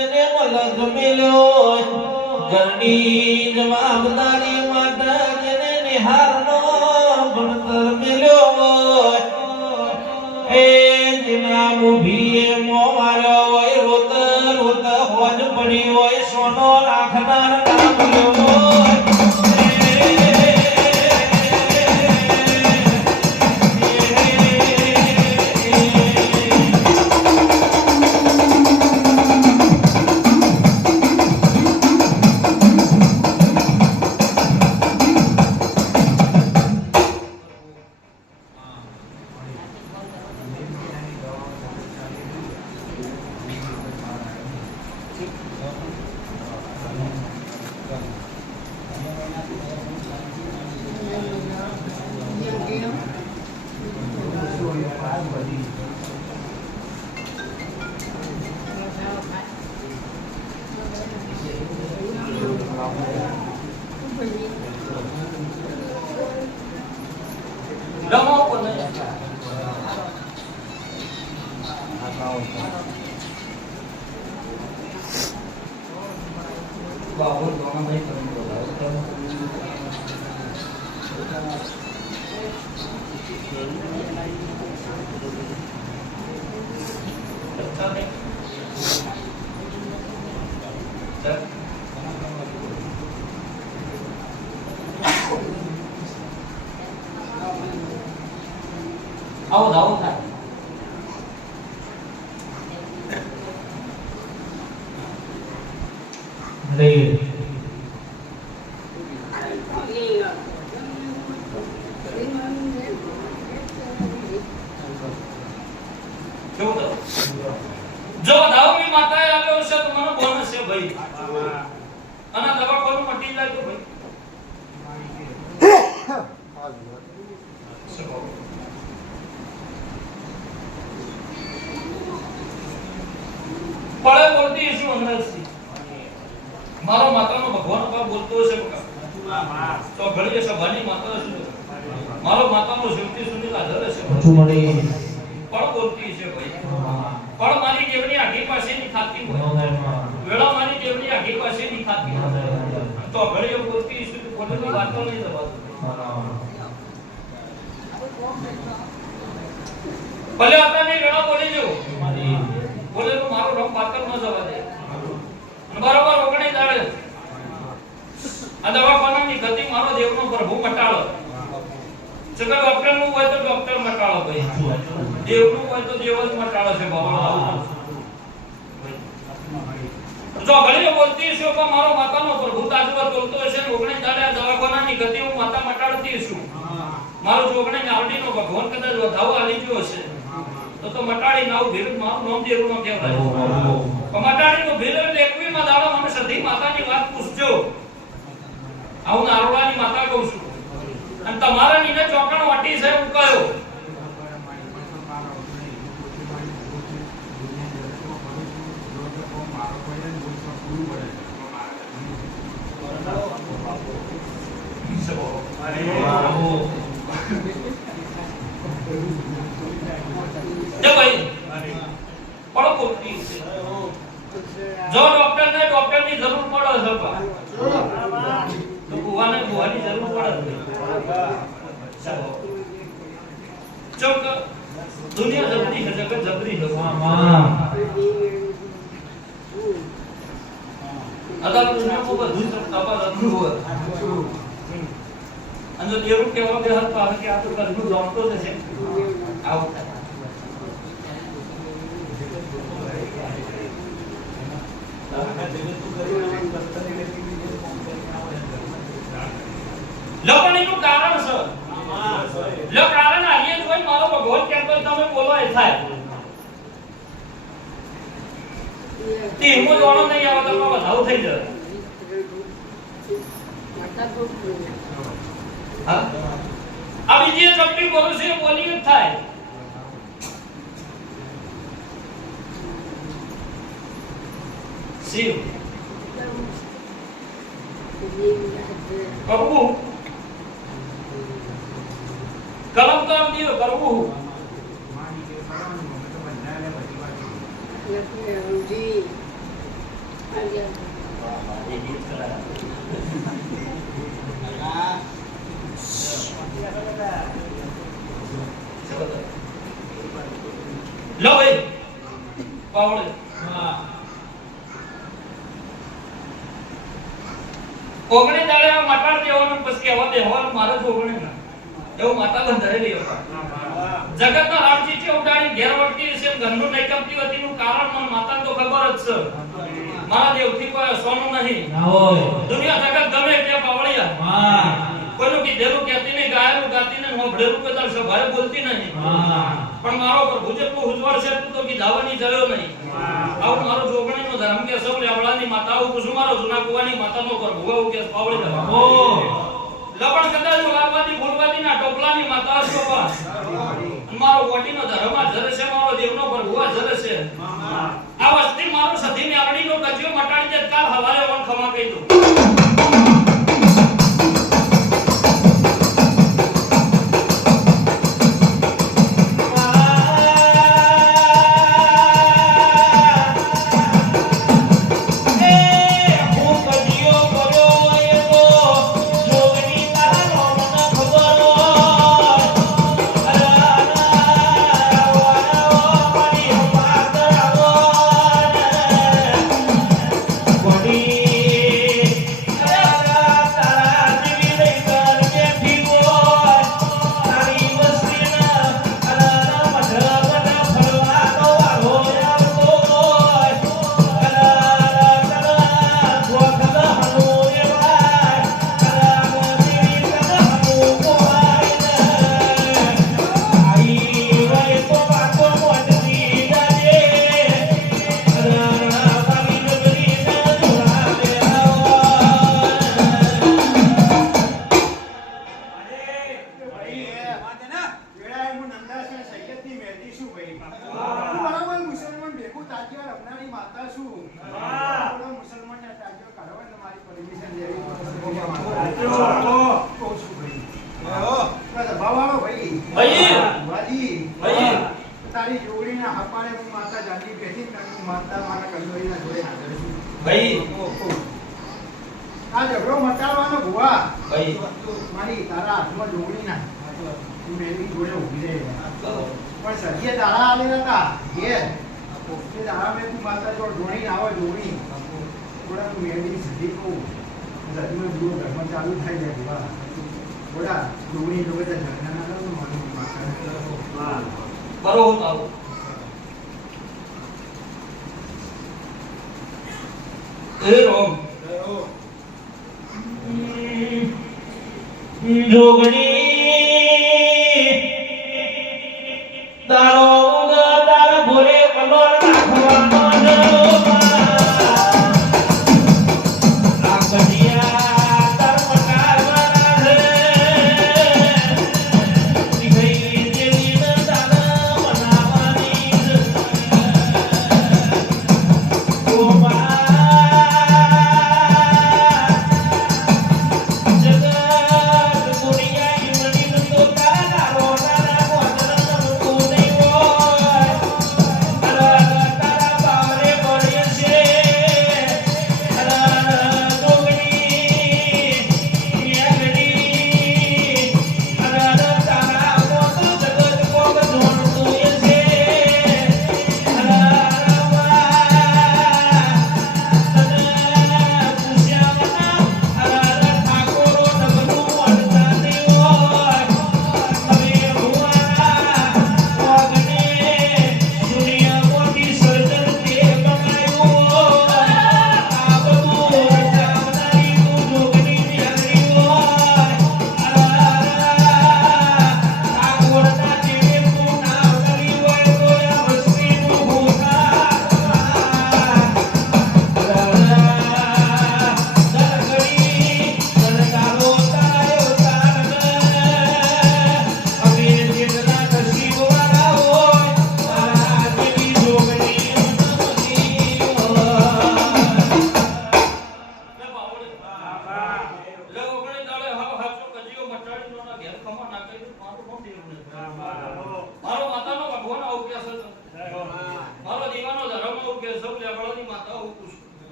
જેને મલક મિલ્યો ઘરની જવાબદારી માટે જેને નિહારનો ભણતર મિલ્યો એ જીના મૂભીએ મો માર્યો હોય રોત રોત હોજ પડી હોય સોનો રાખનાર નામ લ્યો આવો આવો થાય લઈ જો દાવની માતાએ આપ્યો છે તો મને બોનસ છે ભાઈ અને દવાખાનું મટી જાય તો ભાઈ પડે બોલતી ઈસુ અંદરથી મારો માતાનો ભગવાન પર બોલતો છે બકા તો ઘડી સભાની માતા છે મારો માતાનો શક્તિ સુની હાજર છે બધું મળી પડ બોલતી છે ભાઈ પડ મારી દેવની આખી પાસે ની ખાતી હોય વેળા મારી દેવની આખી પાસે ની ખાતી હોય તો ઘડી બોલતી ઈસુ તો કોઈની વાત નહીં દબાતો ભલે આપને વેળા બોલી જો બોલે તો મારો રંગ પાતળ ન જવા દે બરાબર ઓગણે દાડે આ દવાખાનાની ગતિ મારો દેવનો પ્રભુ મટાડો સગળ ડોક્ટર નું હોય તો ડોક્ટર મટાડો ભાઈ દેવનું હોય તો દેવ જ મટાડો છે બાબા જો ઘણી બોલતી છું કે મારો માતાનો પ્રભુ તાજવા બોલતો હશે ઓગણે દાડે આ દવાખાનાની ગતિ હું માતા મટાડતી છું મારો જોગણે આવડીનો ભગવાન કદાચ વધાવો આલી ગયો હશે તો મટાડી નાવ ભેરુ મારું નામ દેવનો કહેવાય મટાડી નો ભેરુ એટલે 21 માં દાડો મને સધી માતાની વાત પૂછજો આવું નારોડાની માતા કહું છું અને તમારા નીને ચોકણ વાટી છે હું કયો જો ભાઈ પડો બોલતી છે જો ડોક્ટર ની જરૂર પડે છે તો બુવાની જરૂર પડે ચોક દુનિયા જબરી છે જગત જબરી છે અદા દુનિયા કો બધું તપાસ અધૂરું હોય અને દેવું કેવા બે હાથ પાસે કે આ તો કરવું જોમતો છે આવું લોકોનું કારણ છે લો કારણ આઈએ જોઈ મારો ભગવાન કહેતો તમે બોલો એ થાય તે હું જોણો નહીં આવે તો વધાવ થઈ જાય હા આ બીજી ચપટી બોલું છે બોલી જ થાય શિવ કરવું કલમ કામ દિયો કરવું ઓગણે દાડે મટાડ દેવાનું પછી કહેવા દેવાનું મારે જ ઓગણે ના એવું માતા બંધારેલી હતા જગતના રામજી છે ઉડાડી ઘેર વળતી છે ઘરનું નહીં કપતી હતી નું કારણ મને માતાને તો ખબર જ છે મારા દેવથી કોઈ સોનું નહીં ના હોય દુનિયા જગત ગમે તે પાવળિયા હા કોઈનું કીધેલું કહેતી નહીં ગાયેલું ગાતી નહીં હોભળેલું કોઈ તાર સભાએ બોલતી નહીં હા પણ મારો પ્રભુ જેટલું ઉજ્જવળ છે તું તો કીધાવાની જયો નહીં આવું મારો જોગણીનો ધર્મ કે સૌ લેવડાની માતા આવું પૂછું મારો જૂના કુવાની માતાનો પ્રભુ આવું કે પાવળી દવા ઓ લપણ કદાચ લાગવાથી ભૂલવાથી ના ટોપલાની માતા છો બસ મારો કોટીનો ધર્મ જરે છે મારો દેવનો પ્રભુ જરે છે આ વસ્તી મારો સધી મેળડીનો કજિયો મટાડી દે કાલ હવારે ઓન ખમા કહી દઉં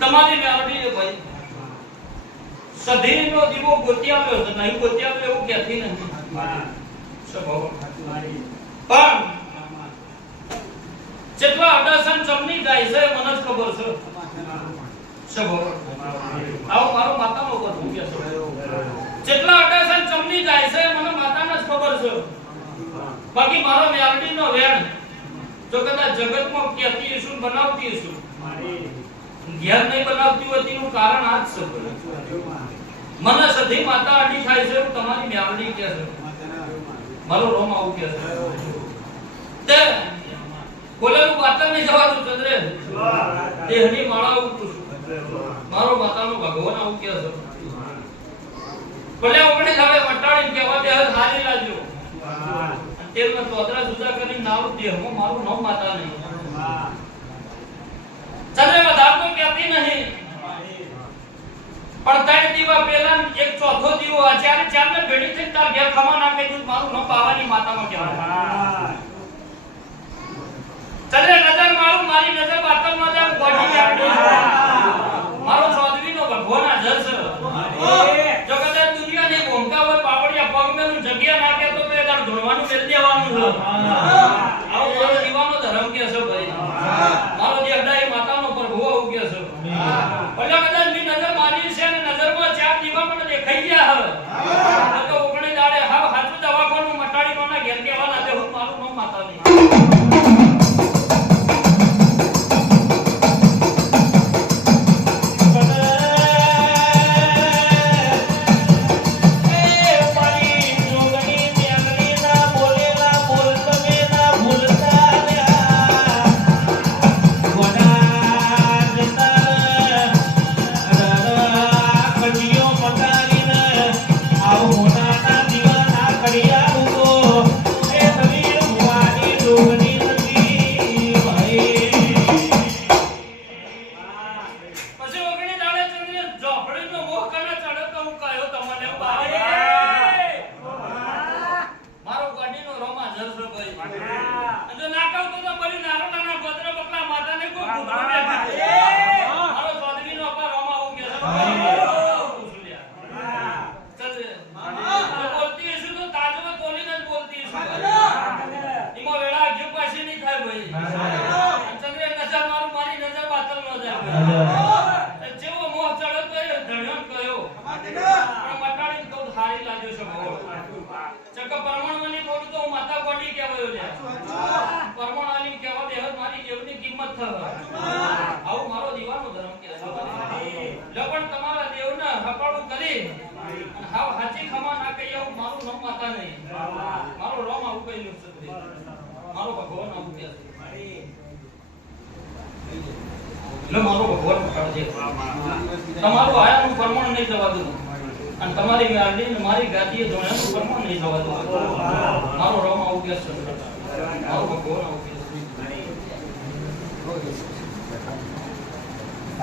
તમારી મેલડી છે ભાઈ સધીનો દીવો ગોત્યાવ્યો છે નહીં ગોત્યાવ્યો એવું કહેતી નથી સ્વભાવ પણ જેટલા અડાસન ચમની જાય છે મને જ ખબર છે સબો આવો મારો માતાનો પ્રભુ કે છે જેટલા અટેશન ચમની જાય છે મને માતાને જ ખબર છે બાકી મારો મેલડીનો વેણ જો કદાચ જગતમાં કેતી ઈસુ બનાવતી ઈસુ ઘેર નહીં બનાવતી હોતી નું કારણ આ જ છે મને સધી માતા આડી થાય છે તમારી મેલડી કે છે મારો રોમ આવું કે છે તે બોલેલું વાતન નહીં જવાતું ચંદ્રે દેહની માળા ઉઠું મારો માતાનો ભગવાન આવું કે છે ભલે ઓગણી હવે વટાડી કેવા દેહ હારી લાજો તેલમાં તોદરા જુદા કરી નાવ દેહમાં મારું નામ માતા નહીં ચંદ્રે વધાર તો કહેતી નહીં પણ ત્રણ દીવા પહેલા એક ચોથો દીવો આચાર્ય ચારને ભેડી થઈ તાર ઘેર ખમા નાખે તું મારું નામ બાવાની માતામાં કહેવાય ચંદ્રે નજર મારું મારી નજર બાતલમાં જાય ગોડી કાઢી મારો ચૌધરીનો ભગવાન હાજર છે જો કદાચ દુનિયાની ભોંકા હોય પાવડિયા પગ મેલું જગ્યા નાખે તો તે તાર ધોળવાનું મેલ દેવાનું છે આવો મારો દીવાનો ધર્મ કે છે ભાઈ મારો જે હડાઈ માતાનો પ્રભુ આવું કે છે ભલે કદાચ મી નજર મારી છે ને નજરમાં ચાર દીવા મને દેખાઈ ગયા હવે તો ઓગણી દાડે હાવ હાચું દવાખાનું મટાડી કોના ઘેર કેવા લાગે હું મારું નામ માતા નહીં તમારું આયાનું પ્રમાણ નહીં જવા દઉં અને તમારી ગાડી મારી ગાદીએ જોયાનું પ્રમાણ નહીં જવા દઉં મારો રોમ આવું કે છે મારો ભગવાન આવું કે છે